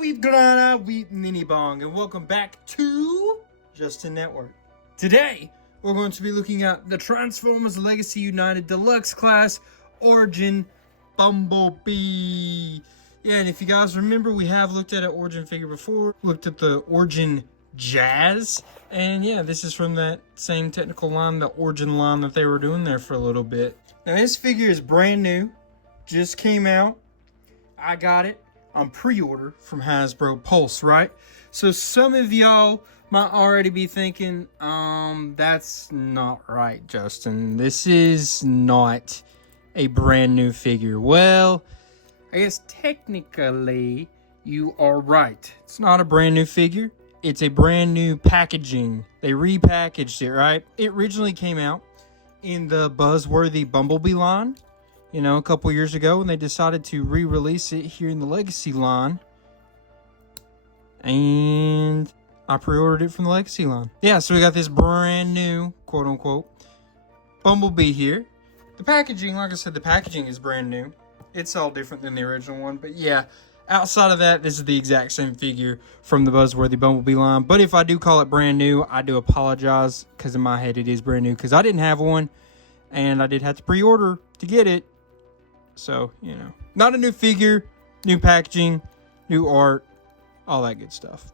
we've gonna wheat ninny bong, and welcome back to Justin Network. Today, we're going to be looking at the Transformers Legacy United Deluxe class Origin Bumblebee. Yeah, and if you guys remember, we have looked at an Origin figure before, looked at the Origin Jazz, and yeah, this is from that same technical line, the Origin line that they were doing there for a little bit. Now, this figure is brand new, just came out. I got it on pre-order from Hasbro Pulse, right? So some of y'all might already be thinking, that's not right, Justin. This is not a brand new figure. Well, I guess technically you are right. It's not a brand new figure. It's a brand new packaging. They repackaged it, right? It originally came out in the buzzworthy Bumblebee line, you know, a couple years ago, and they decided to re-release it here in the Legacy line. And I pre-ordered it from the Legacy line. Yeah, so we got this brand new, quote-unquote, Bumblebee here. The packaging, like I said, the packaging is brand new. It's all different than the original one. But yeah, outside of that, this is the exact same figure from the buzzworthy Bumblebee line. But if I do call it brand new, I do apologize, because in my head it is brand new, because I didn't have one, and I did have to pre-order to get it. So, you know, not a new figure, new packaging, new art, all that good stuff.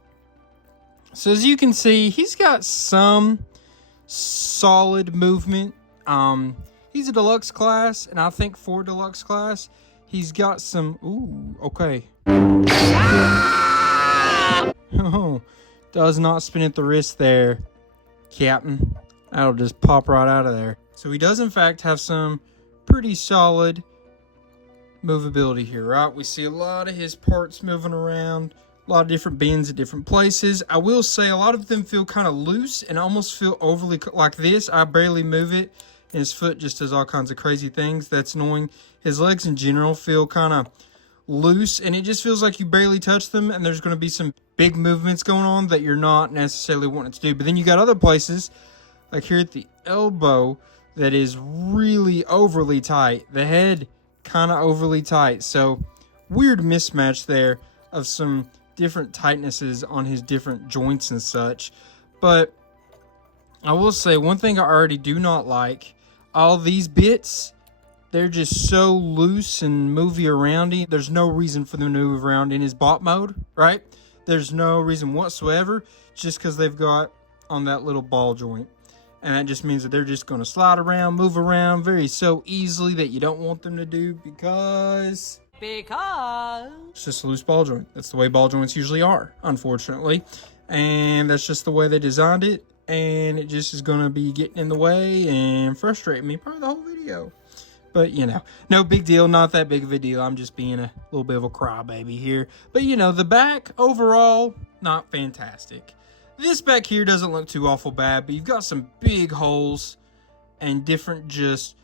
So as you can see, he's got some solid movement. He's a deluxe class, and I think for deluxe class, he's got some, ooh, okay. Oh, does not spin at the wrist there, Captain. That'll just pop right out of there. So he does in fact have some pretty solid movability here, right? We see a lot of his parts moving around, a lot of different bends at different places. I will say a lot of them feel kind of loose and almost feel overly like this. I barely move it, and his foot just does all kinds of crazy things. That's annoying. His legs in general feel kind of loose, and it just feels like you barely touch them, and there's going to be some big movements going on that you're not necessarily wanting to do. But then you got other places, like here at the elbow, that is really overly tight. The head kind of overly tight, so weird mismatch there of some different tightnesses on his different joints and such. But I will say one thing I already do not like, all these bits, they're just so loose and movey aroundy. There's no reason for them to move around in his bot mode, right? There's no reason whatsoever, just because they've got on that little ball joint. And that just means that they're just going to slide around, move around very so easily that you don't want them to do, because it's just a loose ball joint. That's the way ball joints usually are, unfortunately. And that's just the way they designed it. And it just is going to be getting in the way and frustrating me probably the whole video. But, you know, no big deal. Not that big of a deal. I'm just being a little bit of a crybaby here. But, you know, the back overall, not fantastic. This back here doesn't look too awful bad, but you've got some big holes and different just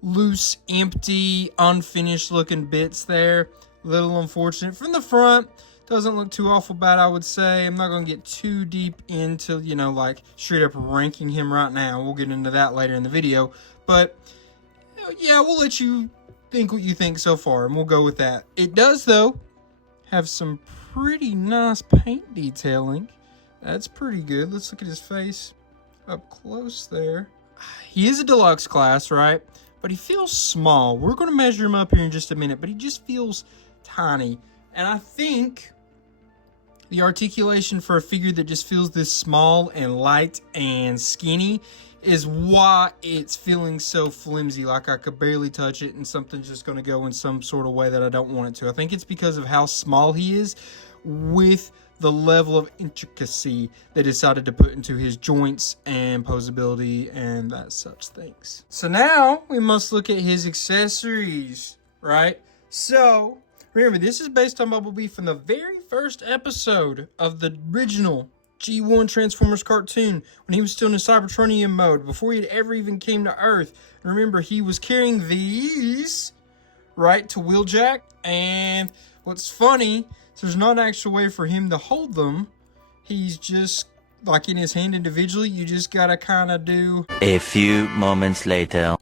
loose, empty, unfinished looking bits there. A little unfortunate. From the front, doesn't look too awful bad, I would say. I'm not going to get too deep into, you know, like straight up ranking him right now. We'll get into that later in the video. But, yeah, we'll let you think what you think so far, and we'll go with that. It does, though, have some pretty nice paint detailing. That's pretty good. Let's look at his face up close there. He is a deluxe class, right? But he feels small. We're going to measure him up here in just a minute, but he just feels tiny. And I think the articulation for a figure that just feels this small and light and skinny is why it's feeling so flimsy, like I could barely touch it and something's just going to go in some sort of way that I don't want it to. I think it's because of how small he is with the level of intricacy they decided to put into his joints and posability and that such things. So now we must look at his accessories, right? So remember, this is based on Bumblebee from the very first episode of the original G1 Transformers cartoon, when he was still in a Cybertronian mode, before he had ever even came to Earth. And remember, he was carrying these, right, to Wheeljack. And what's funny, so there's not an actual way for him to hold them. He's just, like in his hand individually, you just gotta kind of do... A few moments later.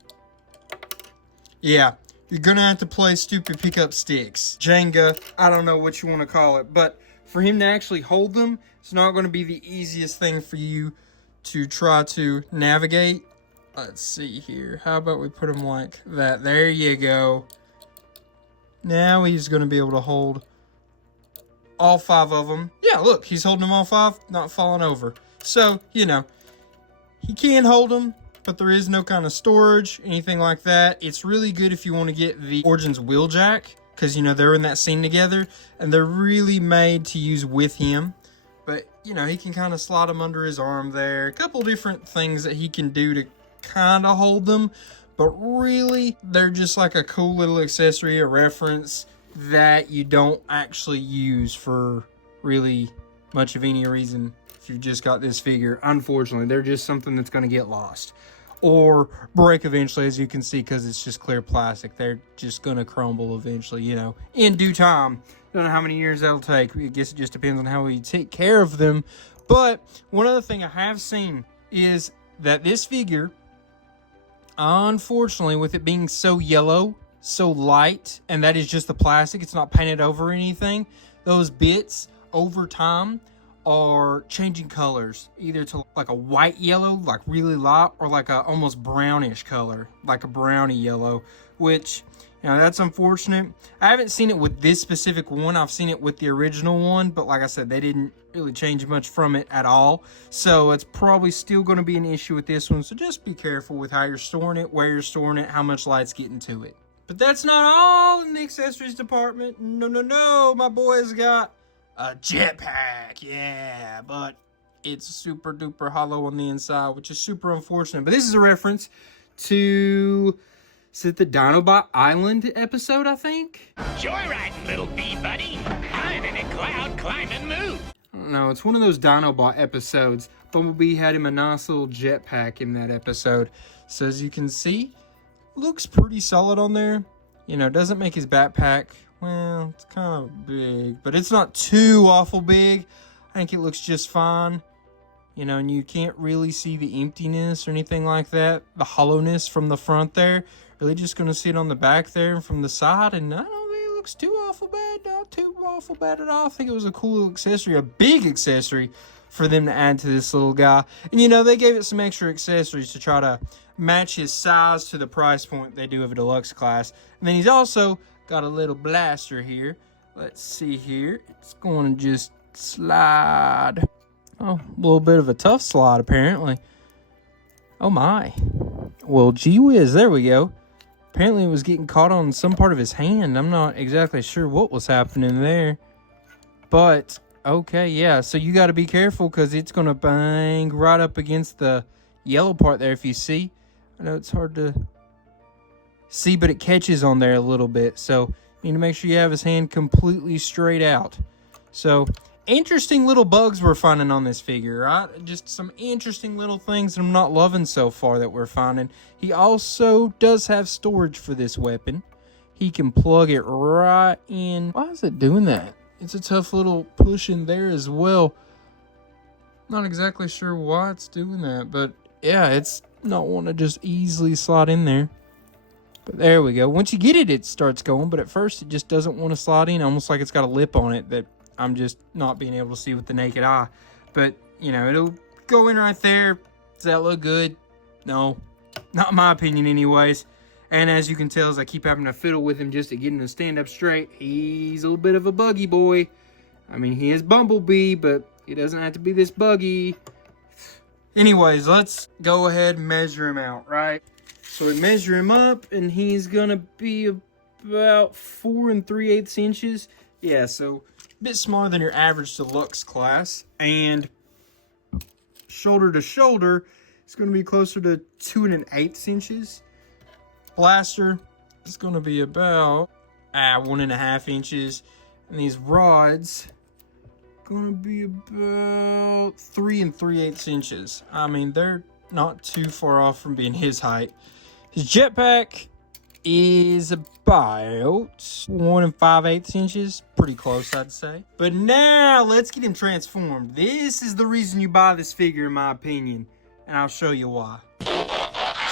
Yeah, you're gonna have to play stupid pickup sticks. Jenga, I don't know what you want to call it, but for him to actually hold them, it's not going to be the easiest thing for you to try to navigate. Let's see here. How about we put him like that? There you go. Now he's going to be able to hold all 5 of them. Yeah, look, he's holding them all 5, not falling over. So, you know, he can hold them, but there is no kind of storage, anything like that. It's really good if you want to get the Origins Wheeljack, because, you know, they're in that scene together, and they're really made to use with him. But, you know, he can kind of slide them under his arm there. A couple different things that he can do to kind of hold them. But really, they're just like a cool little accessory, a reference that you don't actually use for really much of any reason if you've just got this figure. Unfortunately, they're just something that's going to get lost or break eventually, as you can see, because it's just clear plastic. They're just going to crumble eventually, you know, in due time. Don't know how many years that'll take. I guess it just depends on how we take care of them. But one other thing I have seen is that this figure, unfortunately, with it being so yellow, so light, and that is just the plastic, it's not painted over or anything, those bits over time are changing colors, either to like a white yellow, like really light, or like a almost brownish color, like a brownie yellow, which, you know, that's unfortunate. I haven't seen it with this specific one. I've seen it with the original one, but like I said, they didn't really change much from it at all. So it's probably still going to be an issue with this one. So just be careful with how you're storing it, where you're storing it, how much light's getting to it. But that's not all in the accessories department. No. My boy's got a jetpack. Yeah, but it's super duper hollow on the inside, which is super unfortunate. But this is a reference to... is it the Dinobot Island episode, I think? Joyriding, little bee buddy. I'm in a cloud climbing mood. I don't know. It's one of those Dinobot episodes. Bumblebee had him a nice little jetpack in that episode. So as you can see, looks pretty solid on there. You know, doesn't make his backpack, well, it's kind of big, but it's not too awful big. I think it looks just fine. You know, and you can't really see the emptiness or anything like that. The hollowness from the front there. Really just going to see it on the back there and from the side. And I don't think it looks too awful bad. Not too awful bad at all. I think it was a cool little accessory. A big accessory for them to add to this little guy. And, you know, they gave it some extra accessories to try to match his size to the price point they do of a deluxe class. And then he's also got a little blaster here. Let's see here. It's going to just slide. Oh, a little bit of a tough slide, apparently. Oh, my. Well, gee whiz, there we go. Apparently, it was getting caught on some part of his hand. I'm not exactly sure what was happening there. But, okay, yeah. So, you got to be careful because it's going to bang right up against the yellow part there, if you see. I know it's hard to see, but it catches on there a little bit. So, you need to make sure you have his hand completely straight out. So... interesting little bugs we're finding on this figure, right? Just some interesting little things that I'm not loving so far that we're finding. He also does have storage for this weapon. He can plug it right in. Why is it doing that? It's a tough little push in there as well. Not exactly sure why it's doing that, but yeah, it's not wanting to just easily slide in there. But there we go. Once you get it, it starts going, but at first it just doesn't want to slide in, almost like it's got a lip on it that I'm just not being able to see with the naked eye. But, you know, it'll go in right there. Does that look good? No. Not in my opinion anyways. And as you can tell, as I keep having to fiddle with him just to get him to stand up straight, he's a little bit of a buggy boy. I mean, he is Bumblebee, but he doesn't have to be this buggy. Anyways, let's go ahead and measure him out, right? So we measure him up, and he's going to be about 4 3/8 inches. Yeah, so... bit smaller than your average deluxe class, and shoulder to shoulder it's going to be closer to 2 1/8 inches. Blaster is going to be about 1 1/2 inches, and these rods going to be about 3 3/8 inches. I mean, they're not too far off from being his height. His jetpack is about 1 5/8 inches. Pretty close, I'd say. But now, let's get him transformed. This is the reason you buy this figure, in my opinion. And I'll show you why.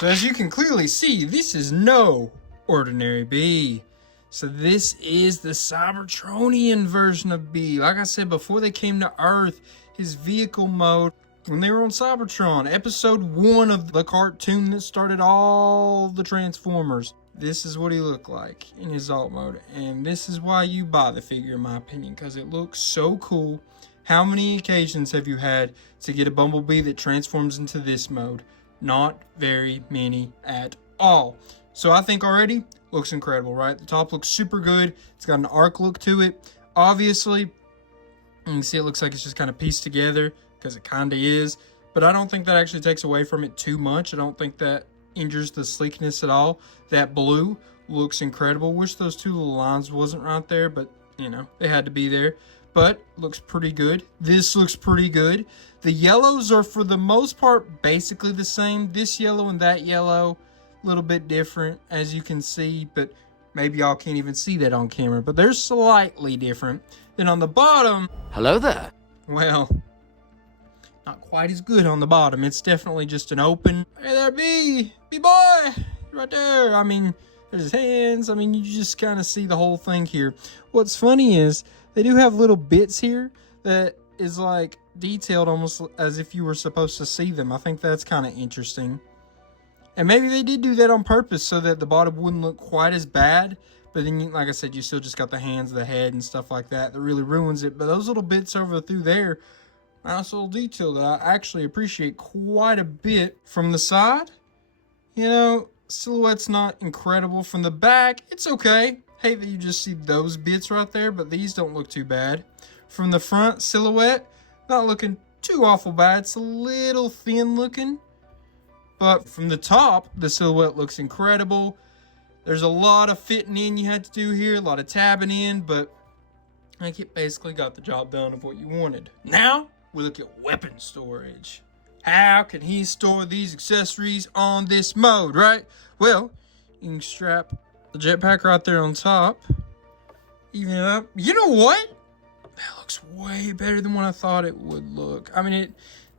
So as you can clearly see, this is no ordinary Bee. So this is the Cybertronian version of Bee. Like I said, before they came to Earth, his vehicle mode, when they were on Cybertron, episode 1 of the cartoon that started all the Transformers, this is what he looked like in his alt mode. And this is why you buy the figure, in my opinion, because it looks so cool. How many occasions have you had to get a Bumblebee that transforms into this mode? Not very many at all. So I think already looks incredible, right? The top looks super good. It's got an arc look to it. Obviously, you can see it looks like it's just kind of pieced together, because it kind of is. But I don't think that actually takes away from it too much. I don't think that injures the sleekness at all. That blue looks incredible. Wish those two little lines wasn't right there, but you know, they had to be there. But looks pretty good. This looks pretty good. The yellows are for the most part basically the same. This yellow and that yellow, a little bit different as you can see, but maybe y'all can't even see that on camera, but they're slightly different. Then on the bottom, Hello there. well, not quite as good on the bottom. It's definitely just an open, hey there, Bee boy, right there. I mean, there's his hands. I mean, you just kind of see the whole thing here. What's funny is they do have little bits here that is like detailed almost as if you were supposed to see them. I think that's kind of interesting. And maybe they did do that on purpose so that the bottom wouldn't look quite as bad. But then, like I said, you still just got the hands, the head, and stuff like that really ruins it. But those little bits over through there, nice little detail that I actually appreciate quite a bit. From the side, you know, silhouette's not incredible. From the back, it's okay. Hate that you just see those bits right there, but these don't look too bad. From the front, silhouette, not looking too awful bad. It's a little thin looking. But from the top, the silhouette looks incredible. There's a lot of fitting in you had to do here, a lot of tabbing in, but I think it basically got the job done of what you wanted. Now, we look at weapon storage. How can he store these accessories on this mode, right? Well, you can strap the jetpack right there on top. Even it up. You know what? That looks way better than what I thought it would look. I mean, it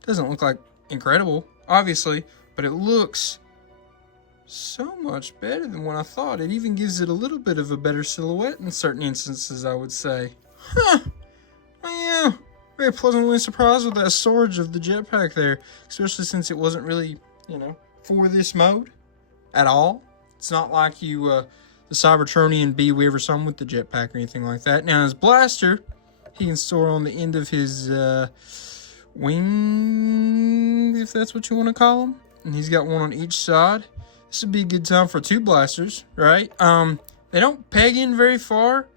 doesn't look like incredible, obviously, but it looks so much better than what I thought. It even gives it a little bit of a better silhouette in certain instances, I would say. Huh. Yeah. Very pleasantly surprised with that storage of the jetpack there. Especially since it wasn't really, you know, for this mode at all. It's not like you, the Cybertronian Bee we ever saw him with the jetpack or anything like that. Now his blaster, he can store on the end of his wing, if that's what you want to call them. And he's got one on each side. This would be a good time for 2 blasters, right? They don't peg in very far.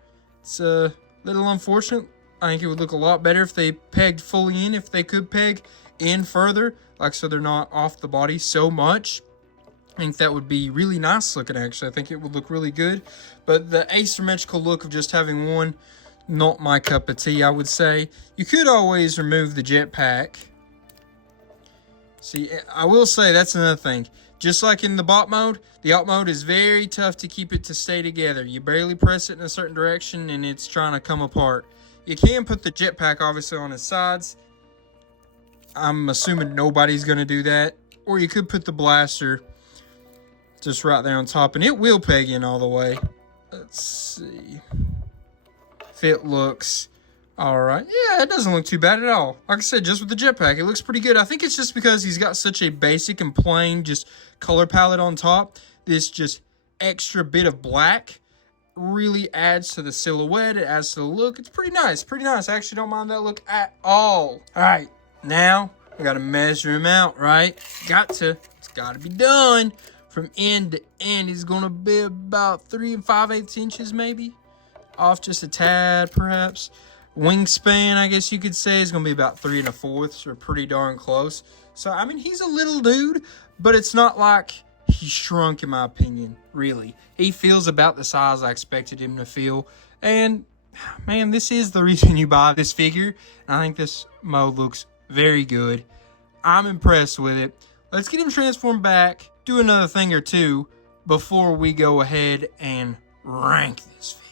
It's a little unfortunate. I think it would look a lot better if they pegged fully in, if they could peg in further, like so they're not off the body so much. I think that would be really nice looking, actually. I think it would look really good. But the asymmetrical look of just having one, not my cup of tea, I would say. You could always remove the jetpack. See, I will say that's another thing. Just like in the bot mode, the alt mode is very tough to keep it to stay together. You barely press it in a certain direction and it's trying to come apart. You can put the jetpack obviously on his sides. I'm assuming nobody's going to do that. Or you could put the blaster just right there on top and it will peg in all the way. Let's see. Fit looks alright. Yeah, it doesn't look too bad at all. Like I said, just with the jetpack, it looks pretty good. I think it's just because he's got such a basic and plain just color palette on top. This just extra bit of black really adds to the silhouette. It adds to the look. It's pretty nice. Pretty nice. I actually don't mind that look at all. Alright, now we gotta measure him out, right? It's gotta be done. From end to end, he's gonna be about 3 5/8 inches maybe. Off just a tad, perhaps. Wingspan, I guess you could say, is going to be about 3 1/4, so pretty darn close. So, I mean, he's a little dude, but it's not like he shrunk, in my opinion, really. He feels about the size I expected him to feel. And, man, this is the reason you buy this figure. And I think this mode looks very good. I'm impressed with it. Let's get him transformed back, do another thing or two before we go ahead and rank this figure.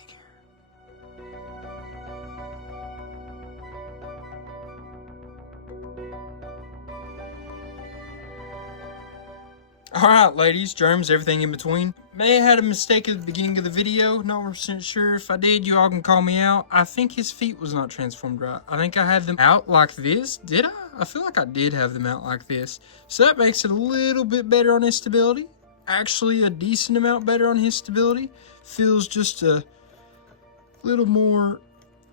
Alright, ladies, germs, everything in between. May have had a mistake at the beginning of the video. Not 100% sure. If I did, you all can call me out. I think his feet was not transformed right. I think I had them out like this. Did I? I feel like I did have them out like this. So that makes it a little bit better on his stability. Actually, a decent amount better on his stability. Feels just a little more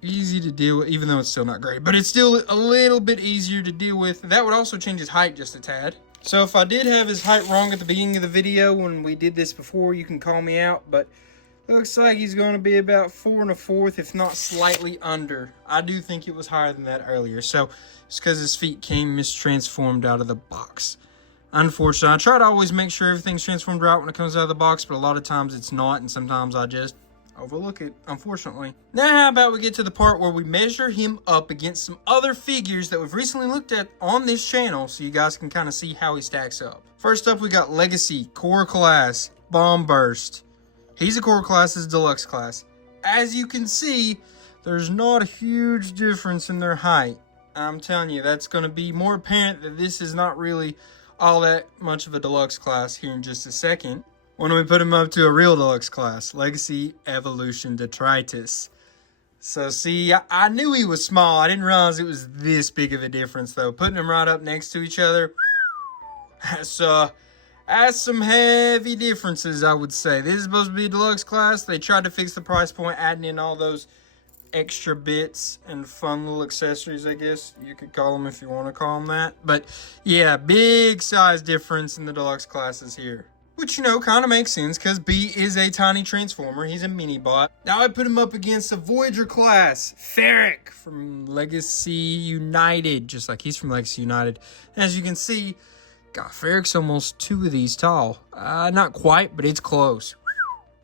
easy to deal with, even though it's still not great. But it's still a little bit easier to deal with. That would also change his height just a tad. So if I did have his height wrong at the beginning of the video when we did this before, you can call me out. But looks like he's going to be about 4 1/4, if not slightly under. I do think it was higher than that earlier. So it's because his feet came mistransformed out of the box. Unfortunately, I try to always make sure everything's transformed right when it comes out of the box, but a lot of times it's not, and sometimes I just overlook it, unfortunately. Now, how about we get to the part where we measure him up against some other figures that we've recently looked at on this channel, so you guys can kind of see how he stacks up. First up, we got Legacy, Core Class, Bomb Burst. He's a Core Class, is Deluxe Class. As you can see, there's not a huge difference in their height. I'm telling you, that's going to be more apparent that this is not really all that much of a Deluxe Class here in just a second. When we put him up to a real Deluxe Class, Legacy Evolution Detritus. So see, I knew he was small. I didn't realize it was this big of a difference though. Putting them right up next to each other, that's some heavy differences, I would say. This is supposed to be a Deluxe Class. They tried to fix the price point, adding in all those extra bits and fun little accessories, I guess you could call them if you want to call them that. But yeah, big size difference in the Deluxe Classes here. Which, you know, kind of makes sense, because B is a tiny transformer. He's a mini-bot. Now I put him up against a Voyager class, Ferric, from Legacy United. Just like he's from Legacy United. As you can see, God, Ferric's almost 2 of these tall. Not quite, but it's close.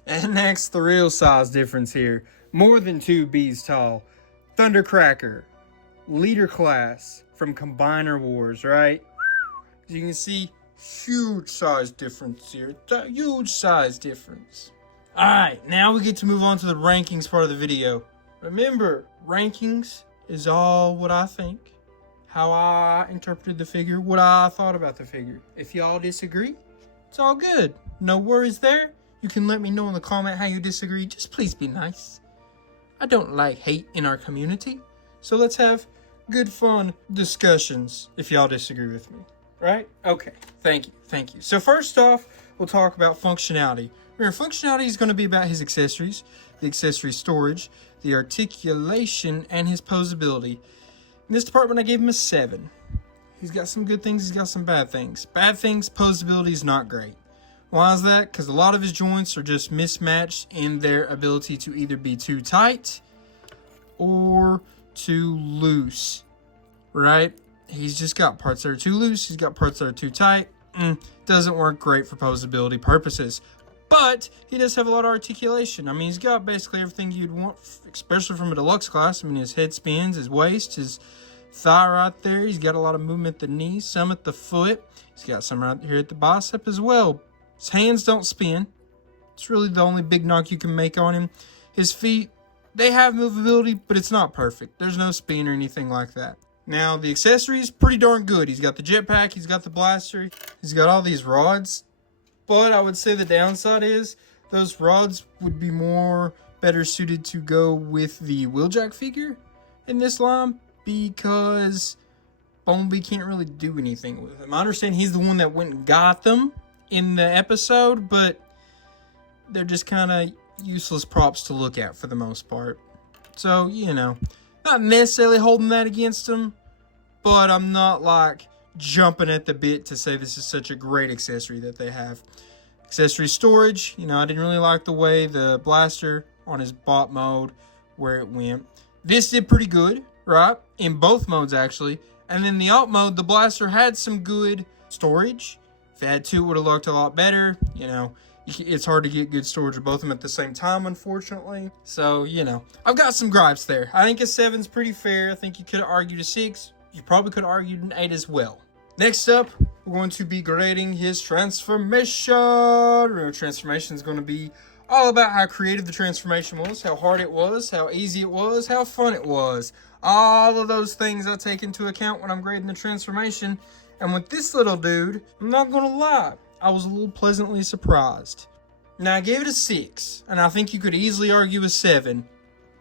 And next, the real size difference here. More than 2 Bs tall. Thundercracker, Leader class from Combiner Wars, right? As you can see, huge size difference here. Huge size difference. Alright, now we get to move on to the rankings part of the video. Remember, rankings is all what I think, how I interpreted the figure, what I thought about the figure. If y'all disagree, it's all good. No worries there. You can let me know in the comment how you disagree. Just please be nice. I don't like hate in our community. So let's have good fun discussions if y'all disagree with me. Right? Okay. Thank you. So first off, we'll talk about functionality. Remember, functionality is going to be about his accessories, the accessory storage, the articulation, and his posability. In this department, I gave him a 7. He's got some good things, he's got some bad things. Bad things, posability is not great. Why is that? Because a lot of his joints are just mismatched in their ability to either be too tight or too loose. Right? He's just got parts that are too loose. He's got parts that are too tight. Doesn't work great for posability purposes. But he does have a lot of articulation. I mean, he's got basically everything you'd want, especially from a Deluxe Class. I mean, his head spins, his waist, his thigh right there. He's got a lot of movement at the knee, some at the foot. He's got some right here at the bicep as well. His hands don't spin. It's really the only big knock you can make on him. His feet, they have movability, but it's not perfect. There's no spin or anything like that. Now, the accessories, pretty darn good. He's got the jetpack, he's got the blaster, he's got all these rods. But I would say the downside is those rods would be better suited to go with the Wheeljack figure in this line, because Bumblebee can't really do anything with them. I understand he's the one that went and got them in the episode, but they're just kind of useless props to look at for the most part. So, you know, not necessarily holding that against him, but I'm not like jumping at the bit to say this is such a great accessory that they have. Accessory storage, you know, I didn't really like the way the blaster on his bot mode, where it went. This did pretty good, right? In both modes, actually. And then the alt mode, the blaster had some good storage. If it had 2, it would have looked a lot better. You know, it's hard to get good storage of both of them at the same time, unfortunately. So, you know, I've got some gripes there. I think a 7's pretty fair. I think you could have argued a 6. You probably could have argued an 8 as well. Next up, we're going to be grading his transformation. Remember, transformation is going to be all about how creative the transformation was, how hard it was, how easy it was, how fun it was. All of those things I take into account when I'm grading the transformation. And with this little dude, I'm not going to lie, I was a little pleasantly surprised. Now, I gave it a 6, and I think you could easily argue a 7,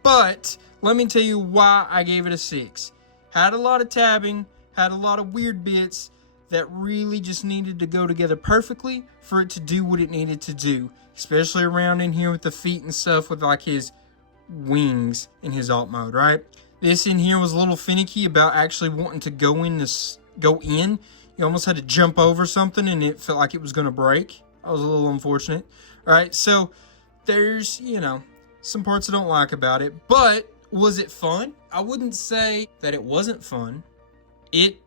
but let me tell you why I gave it a 6. Had a lot of tabbing, had a lot of weird bits that really just needed to go together perfectly for it to do what it needed to do, especially around in here with the feet and stuff with like his wings in his alt mode, right? This in here was a little finicky about actually wanting to go in. You almost had to jump over something and it felt like it was going to break. That was a little unfortunate. All right, so there's, some parts I don't like about it, but was it fun? I wouldn't say that it wasn't fun. It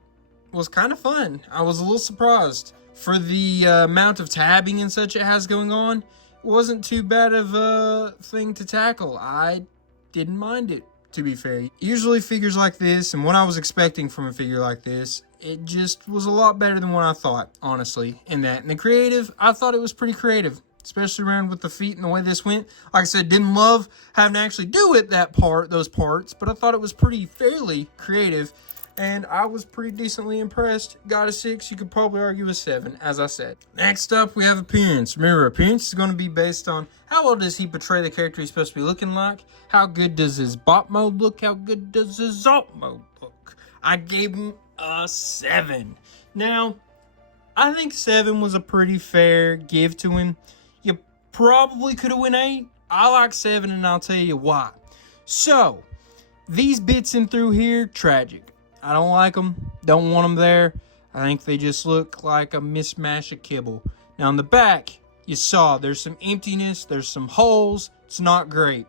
was kind of fun. I was a little surprised. For the amount of tabbing and such it has going on, it wasn't too bad of a thing to tackle. I didn't mind it, to be fair. Usually figures like this, and what I was expecting from a figure like this, it just was a lot better than what I thought, honestly, in that. And the creative, I thought it was pretty creative, especially around with the feet and the way this went. Like I said, didn't love having to actually do it, those parts, but I thought it was pretty fairly creative, and I was pretty decently impressed. Got a 6, you could probably argue a 7, as I said. Next up, we have appearance. Remember, appearance is going to be based on how well does he portray the character he's supposed to be looking like, how good does his bot mode look, how good does his alt mode look. I gave him a 7. Now, I think 7 was a pretty fair give to him. You probably could have went 8. I like 7, and I'll tell you why. So, these bits in through here, tragic. I don't like them. Don't want them there. I think they just look like a mismatch of kibble. Now, on the back, you saw there's some emptiness. There's some holes. It's not great.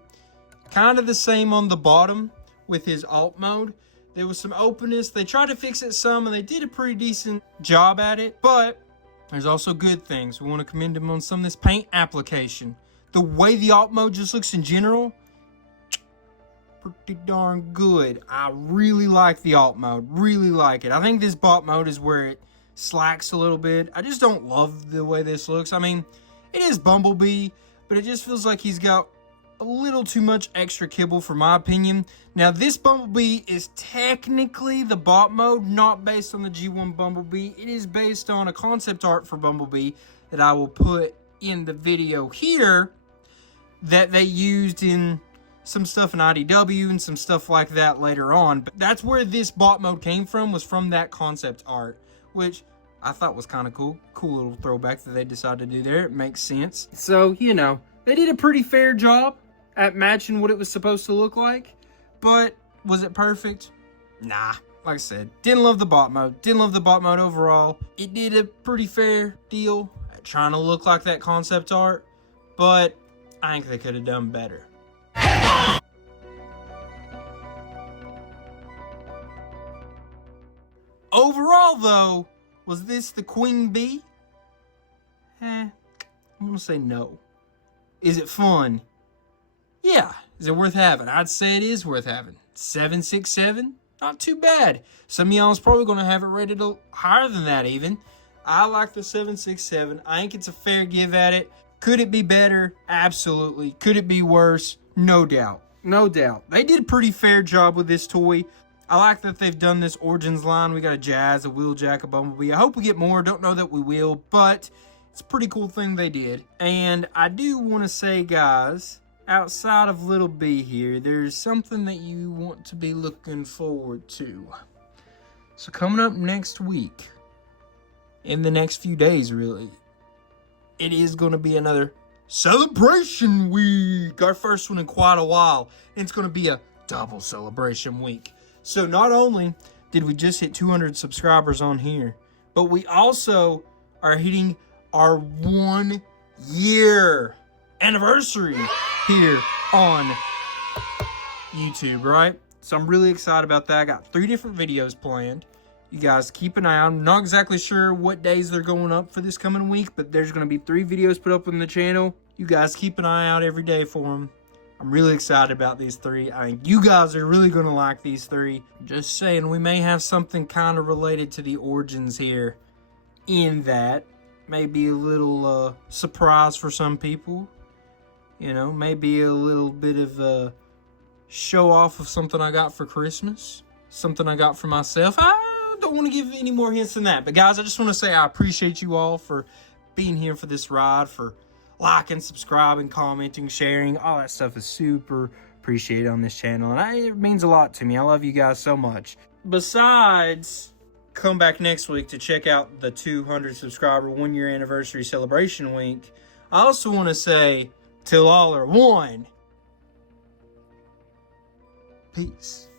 Kind of the same on the bottom with his alt mode. There was some openness. They tried to fix it some, and they did a pretty decent job at it. But there's also good things. We want to commend him on some of this paint application. The way the alt mode just looks in general, pretty darn good. I really like the alt mode. Really like it. I think this bot mode is where it slacks a little bit. I just don't love the way this looks. I mean, it is Bumblebee, but it just feels like he's got a little too much extra kibble for my opinion. Now, this Bumblebee is technically the bot mode, not based on the G1 Bumblebee. It is based on a concept art for Bumblebee that I will put in the video here that they used in some stuff in IDW and some stuff like that later on. But that's where this bot mode came from, was from that concept art, which I thought was kind of cool. Cool little throwback that they decided to do there. It makes sense. So, they did a pretty fair job at matching what it was supposed to look like. But was it perfect? Nah. Like I said, didn't love the bot mode. Didn't love the bot mode overall. It did a pretty fair deal at trying to look like that concept art, but I think they could have done better. Overall, though, was this the Queen Bee? I'm gonna say no. Is it fun? Yeah. Is it worth having? I'd say it is worth having. 767? Not too bad. Some of y'all is probably gonna have it rated higher than that even. I like the 767. I think it's a fair give at it. Could it be better? Absolutely. Could it be worse? No doubt. No doubt. They did a pretty fair job with this toy. I like that they've done this Origins line. We got a Jazz, a Wheeljack, a Bumblebee. I hope we get more. Don't know that we will, but it's a pretty cool thing they did. And I do want to say, guys, outside of Little B here, there's something that you want to be looking forward to. So coming up next week, in the next few days, really, it is going to be another celebration week. Our first one in quite a while. And it's going to be a double celebration week. So not only did we just hit 200 subscribers on here, but we also are hitting our 1 year anniversary here on YouTube, right? So I'm really excited about that. I got 3 different videos planned. You guys keep an eye on. I'm not exactly sure what days they're going up for this coming week, but there's going to be 3 videos put up on the channel. You guys keep an eye out every day for them. I'm really excited about these 3. I think you guys are really going to like these 3. Just saying, we may have something kind of related to the Origins here in that. Maybe a little surprise for some people. Maybe a little bit of a show off of something I got for Christmas. Something I got for myself. I don't want to give any more hints than that. But guys, I just want to say I appreciate you all for being here for this ride, for liking, subscribing, commenting, sharing. All that stuff is super appreciated on this channel, and it means a lot to me. I love you guys so much. Besides, come back next week to check out the 200 subscriber 1 year anniversary celebration week. I also want to say, till all are one, peace.